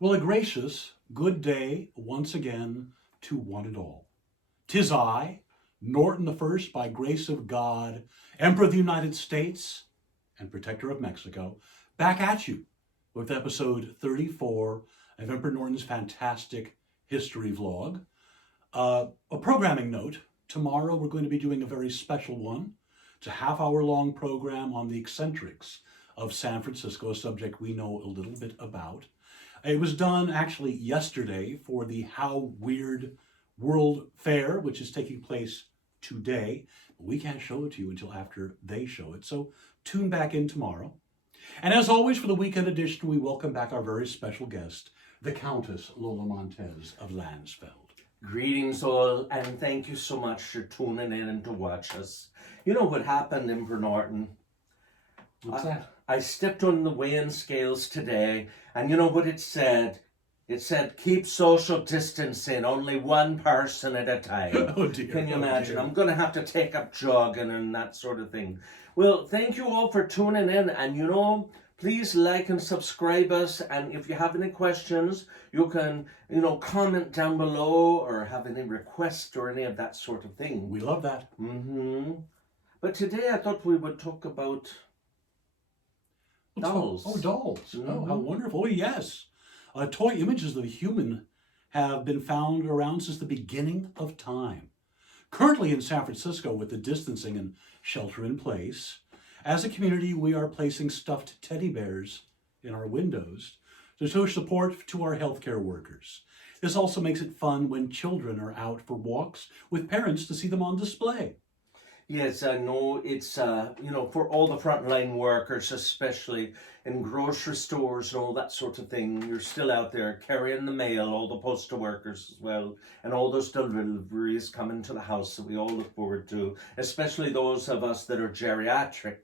Well, a gracious good day once again to one and all. 'Tis I, Norton the First, by grace of God, Emperor of the United States and Protector of Mexico, back at you with episode 34 of Emperor Norton's fantastic history vlog. A programming note, tomorrow we're going to be doing a very special one. It's a half-hour long program on the eccentrics of San Francisco, a subject we know a little bit about. It was done actually yesterday for the How Weird World Fair, which is taking place today. We can't show it to you until after they show it, so tune back in tomorrow. And as always, for the weekend edition, we welcome back our very special guest, the Countess Lola Montez of Lansfeld. Greetings all, and thank you so much for tuning in and to watch us. You know what happened, Emperor Norton? What's that? I stepped on the weighing scales today, and you know what it said? It said, keep social distancing, only one person at a time. Oh dear. Can you imagine? Dear. I'm going to have to take up jogging and that sort of thing. Well, thank you all for tuning in, and you know, please like and subscribe us, and if you have any questions, you can, comment down below or have any requests or any of that sort of thing. We love that. But today I thought we would talk about dolls. Oh, dolls. Oh, how wonderful. Oh, yes. Toy images of the human have been found around since the beginning of time. Currently in San Francisco, with the distancing and shelter in place, as a community, we are placing stuffed teddy bears in our windows to show support to our healthcare workers. This also makes it fun when children are out for walks with parents to see them on display. Yes, I know it's, for all the frontline workers, especially in grocery stores and all that sort of thing. You're still out there carrying the mail, all the postal workers as well, and all those deliveries coming to the house that we all look forward to, especially those of us that are geriatric,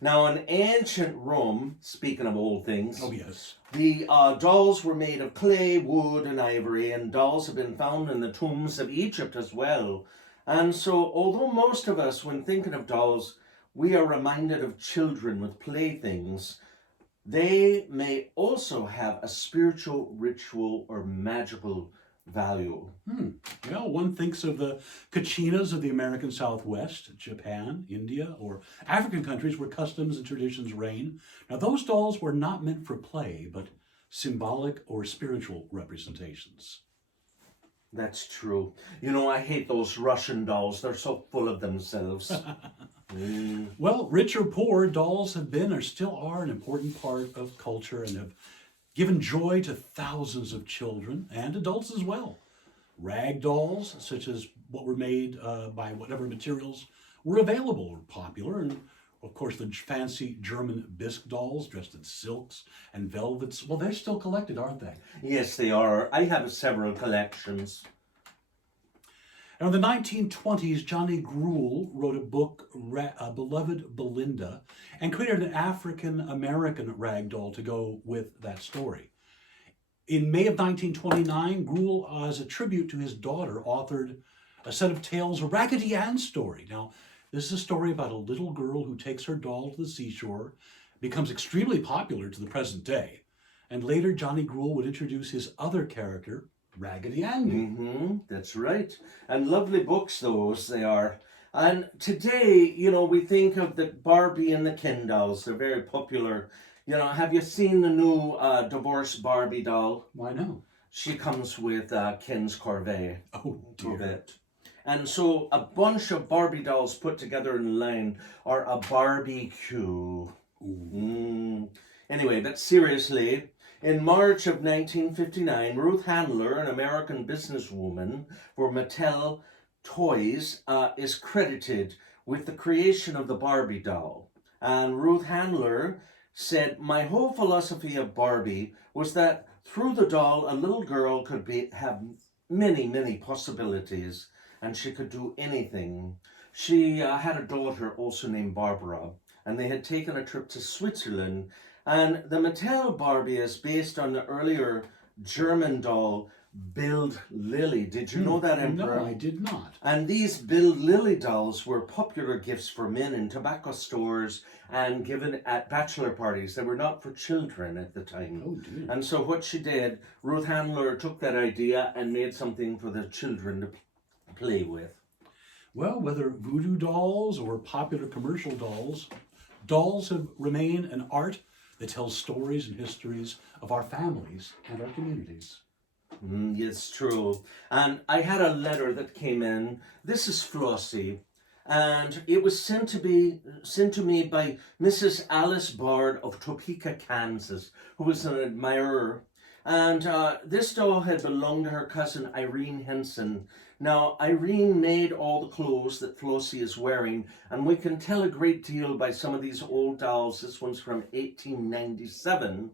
Now, in ancient Rome, speaking of old things, oh yes, the dolls were made of clay, wood, and ivory, and dolls have been found in the tombs of Egypt as well. And so, although most of us, when thinking of dolls, we are reminded of children with playthings, they may also have a spiritual, ritual, or magical value. One thinks of the kachinas of the American Southwest, Japan, India, or African countries where customs and traditions reign. Now, those dolls were not meant for play, but symbolic or spiritual representations. That's true. I hate those Russian dolls. They're so full of themselves. Well, rich or poor, dolls have been or still are an important part of culture and have given joy to thousands of children and adults as well. Rag dolls, such as what were made by whatever materials were available, were popular. And of course, the fancy German bisque dolls dressed in silks and velvets, well, they're still collected, aren't they? Yes, they are. I have several collections. Now, in the 1920s, Johnny Gruelle wrote a book, Beloved Belinda, and created an African-American rag doll to go with that story. In May of 1929, Gruelle, as a tribute to his daughter, authored a set of tales, a Raggedy Ann story. Now, this is a story about a little girl who takes her doll to the seashore, becomes extremely popular to the present day, and later Johnny Gruelle would introduce his other character, Raggedy Andy. That's right. And lovely books those they are. And today, we think of the Barbie and the Ken dolls. They're very popular. Have you seen the new divorced Barbie doll? Why no? She comes with Ken's Corvette. Oh dear. Corvette. And so a bunch of Barbie dolls put together in line are a barbecue. Anyway, but seriously, in March of 1959, Ruth Handler, an American businesswoman for Mattel Toys, is credited with the creation of the Barbie doll. And Ruth Handler said, "My whole philosophy of Barbie was that through the doll, a little girl could have many, many possibilities, and she could do anything." She had a daughter also named Barbara, and they had taken a trip to Switzerland. And the Mattel Barbie is based on the earlier German doll Bild Lily. Did you know that, Emperor? No, I did not. And these Bild Lily dolls were popular gifts for men in tobacco stores and given at bachelor parties. They were not for children at the time. Oh, dear. And so what she did, Ruth Handler took that idea and made something for the children to play with. Well, whether voodoo dolls or popular commercial dolls, dolls have remained an art that tells stories and histories of our families and our communities. It's true. And I had a letter that came in. This is Flossie. And it was sent to me by Mrs. Alice Bard of Topeka, Kansas, who was an admirer. And this doll had belonged to her cousin Irene Henson. Now, Irene made all the clothes that Flossie is wearing, and we can tell a great deal by some of these old dolls. This one's from 1897.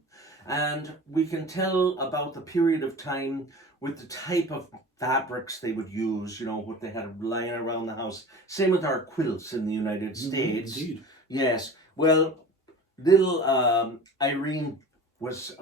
And we can tell about the period of time with the type of fabrics they would use, you know, what they had lying around the house. Same with our quilts in the United States. Indeed. Yes. Well, little Irene was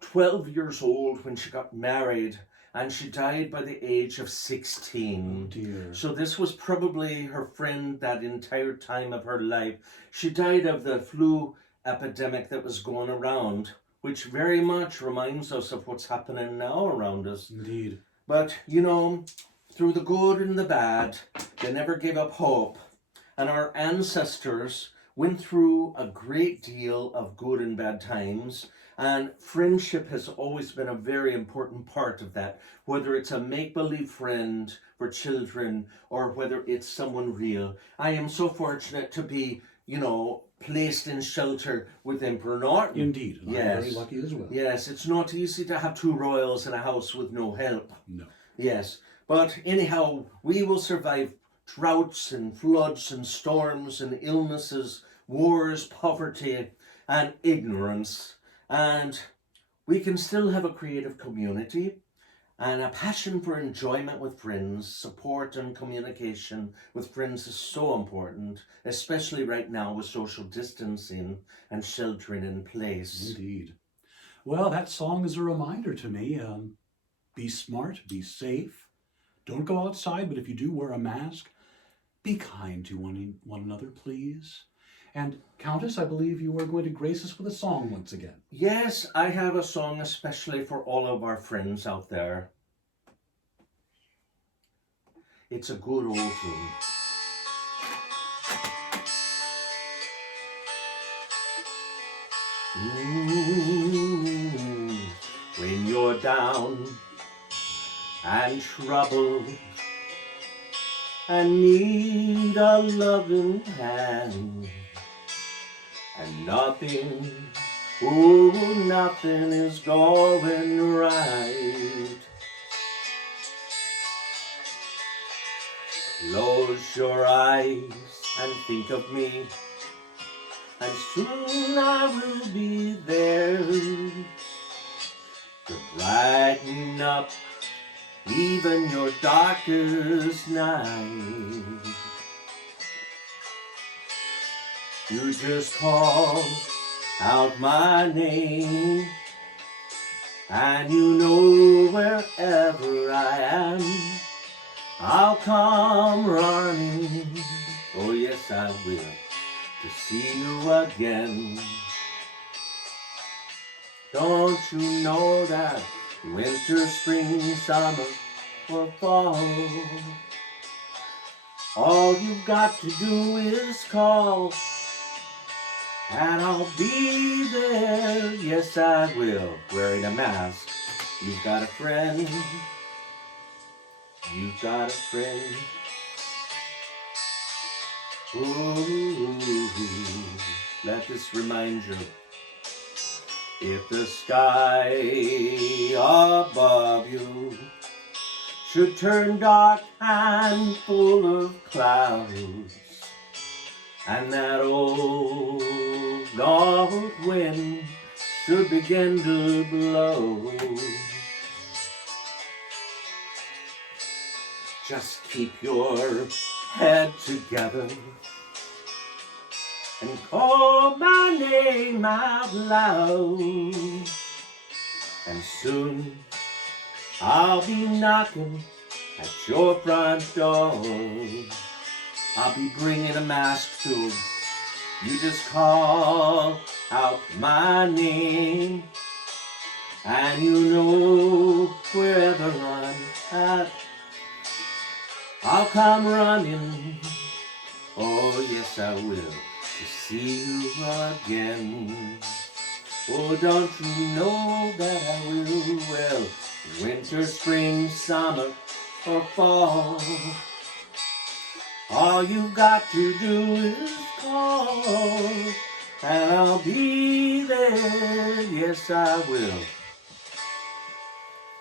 12 years old when she got married, and she died by the age of 16. Oh, dear. So this was probably her friend that entire time of her life. She died of the flu epidemic that was going around, which very much reminds us of what's happening now around us. Indeed. But, you know, through the good and the bad, they never gave up hope. And our ancestors went through a great deal of good and bad times. And friendship has always been a very important part of that, whether it's a make-believe friend for children or whether it's someone real. I am so fortunate to be, you know, placed in shelter with Emperor Norton. Indeed. And Yes. I'm very lucky as well. Yes, it's not easy to have two royals in a house with no help. No. Yes, but anyhow, we will survive droughts and floods and storms and illnesses, wars, poverty, and ignorance. And we can still have a creative community and a passion for enjoyment with friends. Support and communication with friends is so important, especially right now with social distancing and sheltering in place. Indeed. Well, that song is a reminder to me. Be smart, be safe. Don't go outside, but if you do, wear a mask. Be kind to one another, please. And Countess, I believe you are going to grace us with a song once again. Yes, I have a song especially for all of our friends out there. It's a good old tune. When you're down and troubled and need a loving hand, and nothing, oh, nothing is going right. Close your eyes and think of me, and soon I will be there to brighten up even your darkest night. You just call out my name, and you know wherever I am, I'll come running, oh yes I will, to see you again. Don't you know that winter, spring, summer, or fall, all you've got to do is call, and I'll be there, yes I will, wearing a mask. You've got a friend, you've got a friend. Ooh, let this remind you, if the sky above you should turn dark and full of clouds, and that old north wind should begin to blow, just keep your head together and call my name out loud, and soon I'll be knocking at your front door. I'll be bringing a mask too. You just call out my name, and you know wherever I'm at, I'll come running. Oh yes, I will, to see you again. Oh, don't you know that I will? Well, winter, spring, summer, or fall, all you've got to do is call, and I'll be there. Yes, I will.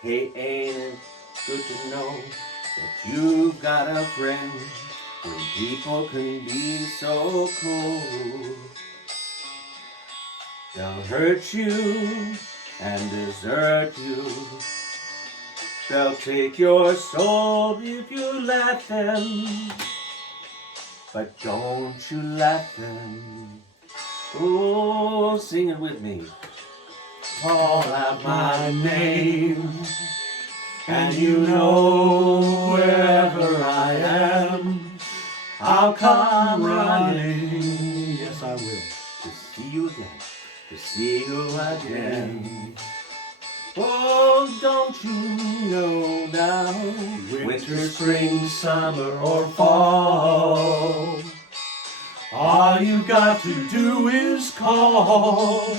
Hey, ain't it good to know that you've got a friend when people can be so cold? They'll hurt you and desert you. They'll take your soul if you let them. But don't you let them. Oh, sing it with me. Call out my name, and you know wherever I am, I'll come running. Yes, I will. To see you again, to see you again. Oh, don't you know now, winter, spring, summer, or fall, All you got to do is call,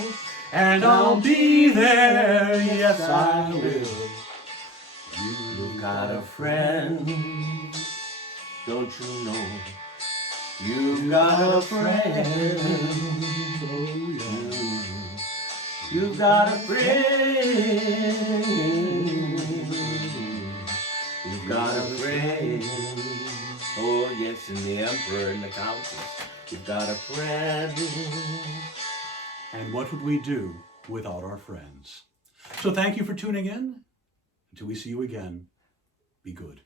and I'll be there. Yes, I will. you got a friend, don't you know? You got a friend. Oh, yeah. You got a friend. You got a friend. Oh yes, and the emperor and the countess. You got a friend. And what would we do without our friends? So thank you for tuning in. Until we see you again, be good.